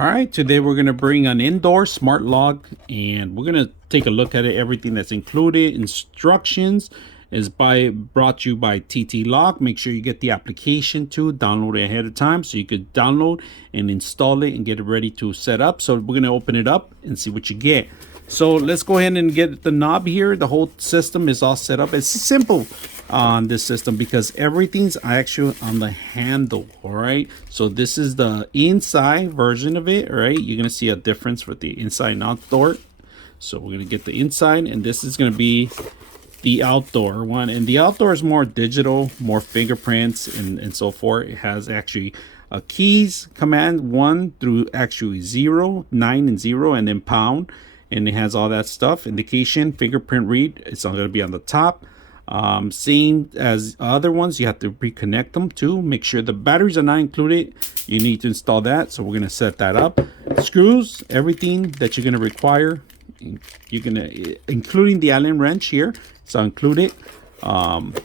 All right, today we're going to bring an indoor smart lock and we're going to take a look at it, everything that's included. Instructions is brought to you by TT Lock. Make sure you get the application too, download it ahead of time so you could download and install it and get it ready to set up. So we're going to open it up and see what you get. So let's go ahead and get the knob here. The whole system is all set up. It's simple on this system because everything's actually on the handle. All right, so this is the inside version of it. All right, you're gonna see a difference with the inside and outdoor. So we're gonna get the inside, and this is gonna be the outdoor one. And the outdoor is more digital, more fingerprints and so forth. It has actually a keys command 1 through actually 0, 9 and 0, and then pound. And it has all that stuff. Indication, fingerprint read, it's not going to be on the top. Same as other ones, you have to reconnect them too. Make sure the batteries are not included. You need to install that. So we're going to set that up. Screws, everything that you're going to require. You're going to, including the Allen wrench here. So included. Let's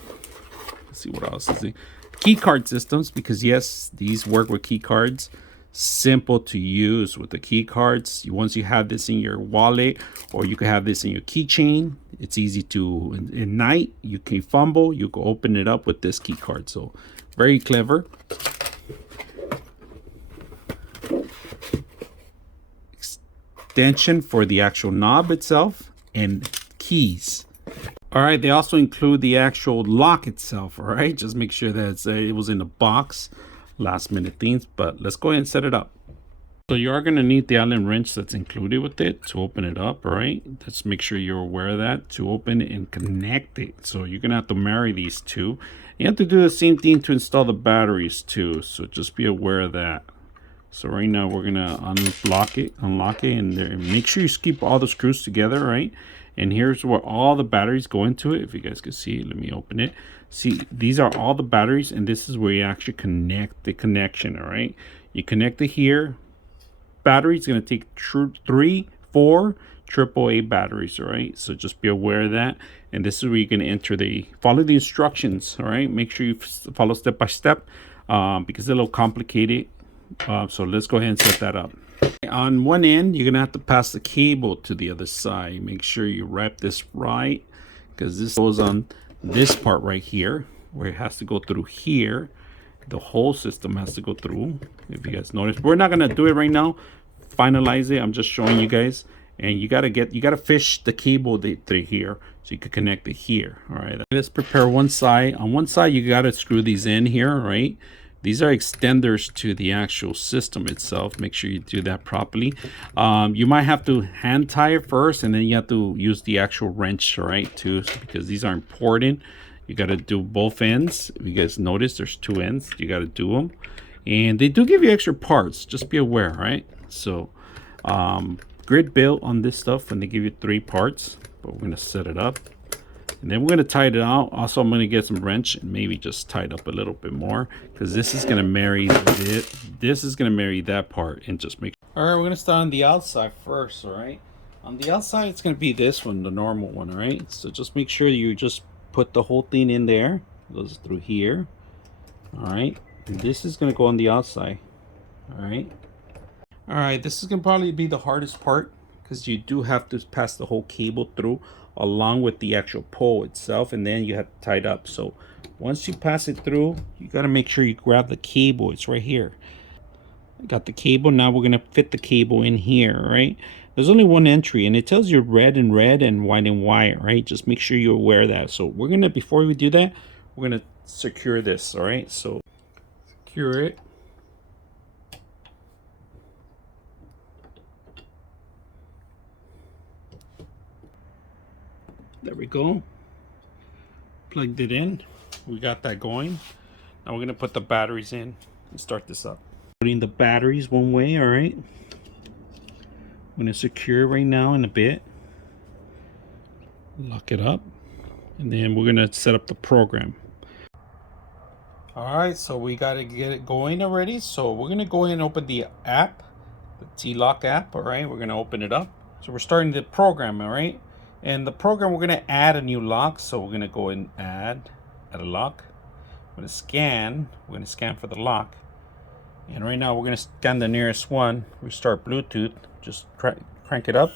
see what else is it. Key card systems, because yes, these work with key cards. Simple to use with the key cards. Once you have this in your wallet, or you can have this in your keychain, it's easy to at night you can fumble, you can open it up with this key card. So very clever. Extension for the actual knob itself and keys. All right, they also include the actual lock itself. All right, just make sure that it was in a box. Last minute things, but let's go ahead and set it up. So you are going to need the Allen wrench that's included with it to open it up. All right, let's make sure you're aware of that to open it and connect it. So you're gonna have to marry these two. You have to do the same thing to install the batteries too, so just be aware of that. So right now we're gonna unlock it, and there, make sure you keep all the screws together, right? And here's where all the batteries go into it. If you guys can see, let me open it. See, these are all the batteries, and this is where you actually connect the connection. All right, you connect it here. Battery is going to take 3, 4 AAA batteries. All right, so just be aware of that. And this is where you're going to enter follow the instructions. All right, make sure you follow step by step because it's a little complicated. So let's go ahead and set that up. On one end, you're gonna have to pass the cable to the other side. Make sure you wrap this right, because this goes on this part right here, where it has to go through here. The whole system has to go through, if you guys notice. We're not gonna do it right now, finalize it. I'm just showing you guys. And you gotta fish the cable through here so you can connect it here. All right, let's prepare one side. On one side, you gotta screw these in here, right? These are extenders to the actual system itself. Make sure you do that properly. You might have to hand tie it first, and then you have to use the actual wrench, right, too, because these are important. You got to do both ends. If you guys notice, there's 2 ends. You got to do them. And they do give you extra parts. Just be aware, right? So grid built on this stuff, and they give you 3 parts. But we're going to set it up. And then we're going to tie it out. Also, I'm going to get some wrench and maybe just tie it up a little bit more, because this is going to marry this is going to marry that part, and just make. All right, we're going to start on the outside first. All right, on the outside it's going to be this one, the normal one. All right, so just make sure you just put the whole thing in there. It goes through here. All right, and this is going to go on the outside. All right, this is going to probably be the hardest part, because you do have to pass the whole cable through along with the actual pole itself, and then you have to tie it up. So once you pass it through, you got to make sure you grab the cable. It's right here. I got the cable. Now we're going to fit the cable in here, right? There's only one entry, and it tells you red and white, right? Just make sure you're aware of that. So we're going to, before we do that, we're going to secure this. All right, so secure it. There we go. Plugged it in. We got that going. Now we're gonna put the batteries in and start this up. Putting the batteries one way. All right, I'm gonna secure it right now in a bit. Lock it up, and then we're gonna set up the program. All right, so we gotta get it going already. So we're gonna go ahead and open the app, the T-Lock app. All right, we're gonna open it up. So we're starting the program. All right. And the program, we're going to add a new lock. So we're going to go and add a lock. We're going to scan. We're going to scan for the lock. And right now we're going to scan the nearest one. Restart Bluetooth. Just crank it up.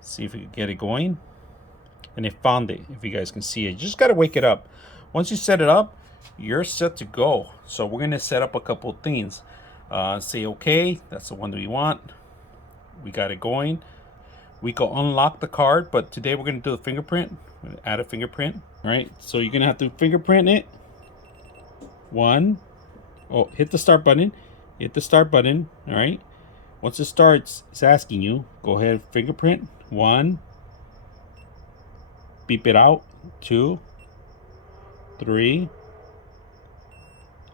See if we can get it going. And it found it, if you guys can see it. You just got to wake it up. Once you set it up, you're set to go. So we're going to set up a couple of things. Say okay, that's the one that we want. We got it going. We can unlock the card, but today we're going to do the fingerprint. Add a fingerprint. All right, so you're going to have to fingerprint it. Hit the start button. Hit the start button. All right. Once it starts, it's asking you, go ahead, fingerprint. 1. Beep it out. 2, 3,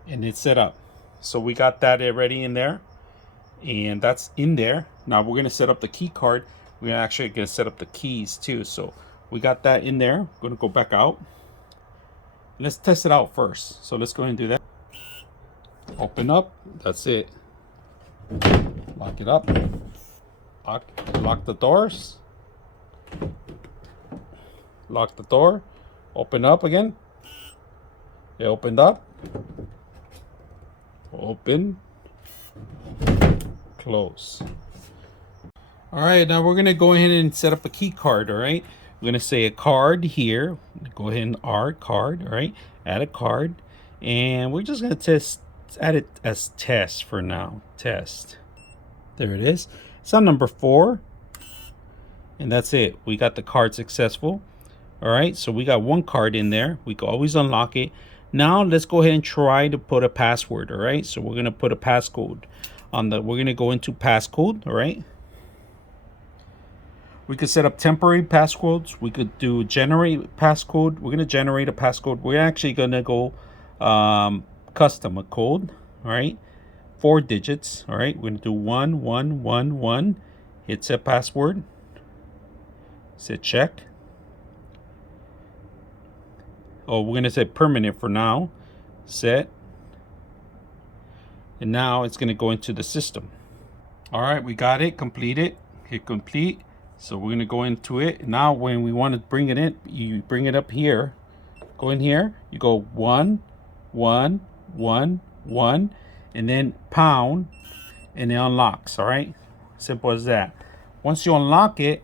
and it's set up. So we got that already in there, and that's in there. Now we're gonna set up the key card. We're actually gonna set up the keys too. So we got that in there. We're gonna go back out. Let's test it out first. So let's go ahead and do that. Open up. That's it. Lock it up. Lock the doors. Lock the door. Open up again. It opened up. Open. Close. All right, now we're gonna go ahead and set up a key card. All right, we're gonna say a card here. Go ahead and card. All right, add a card, and we're just gonna add it as test for now. Test. There it is. It's on number 4, and that's it. We got the card successful. All right, so we got one card in there. We can always unlock it. Now let's go ahead and try to put a password. All right, so we're gonna put a passcode on the. We're gonna go into passcode. All right. We could set up temporary passcodes. We could do generate passcode. We're gonna generate a passcode. We're actually gonna go custom a code. All right, 4 digits. All right, we're gonna do 1111. Hit set password. Set check. Oh, we're gonna say permanent for now. Set. And now it's gonna go into the system. All right, we got it completed. Hit complete. So we're gonna go into it. Now when we want to bring it in, you bring it up here. Go in here, you go 1 1 1 1, and then pound, and it unlocks. All right, simple as that. Once you unlock it,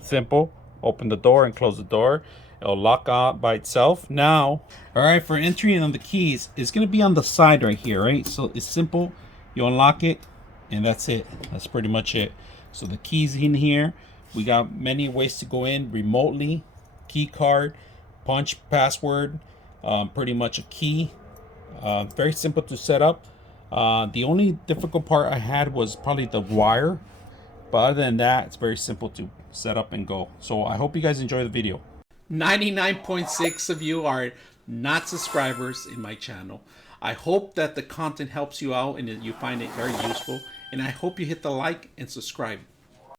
simple, open the door and close the door. It'll lock out by itself. Now, all right, for entering on the keys, it's gonna be on the side right here, right? So it's simple. You unlock it, and that's it. That's pretty much it. So the keys in here. We got many ways to go in remotely. Key card, punch password, pretty much a key. Very simple to set up. The only difficult part I had was probably the wire, but other than that, it's very simple to set up and go. So I hope you guys enjoy the video. 99.6 of you are not subscribers in my channel. I hope that the content helps you out and that you find it very useful. And I hope you hit the like and subscribe.